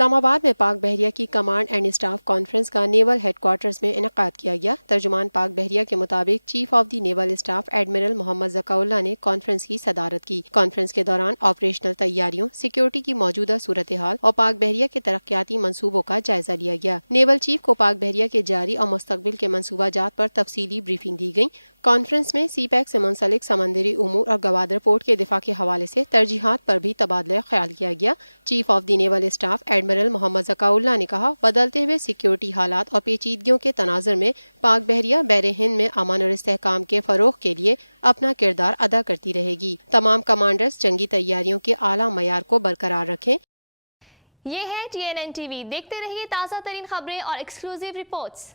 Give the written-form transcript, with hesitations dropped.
اسلام آباد میں پاک بحریہ کی کمانڈ اینڈ اسٹاف کانفرنس کا نیول ہیڈ کوارٹرز میں انعقاد کیا گیا۔ ترجمان پاک بحریہ کے مطابق chief of the naval staff admiral Muhammad Zaka Ullah نے کانفرنس کی صدارت کی۔ کانفرنس کے دوران آپریشنل تیاریوں، سیکیورٹی کی موجودہ صورتحال اور پاک بحریہ کے ترقیاتی منصوبوں کا جائزہ لیا گیا۔ نیول چیف کو پاک بحریہ کے جاری اور مستقبل کے منصوبہ جات پر تفصیلی بریفنگ دی گئی۔ کانفرنس میں سی پیک سے منسلک سمندری امور اور گوادر پورٹ کے دفاع کے حوالے سے ترجیحات پر بھی تبادلہ خیال کیا گیا۔ Chief of the naval staff admiral Muhammad Zaka Ullah نے کہا، بدلتے ہوئے سیکیورٹی حالات اور پیچیدگیوں کے تناظر میں پاک بحریہ بحر ہند میں امن اور استحکام کے فروغ کے لیے اپنا کردار ادا کرتی رہے گی۔ تمام کمانڈرز جنگی تیاریوں کے اعلیٰ معیار کو برقرار رکھیں۔ یہ ہے TNN TV، دیکھتے رہیے تازہ ترین خبریں اور ایکسکلوزیو رپورٹس۔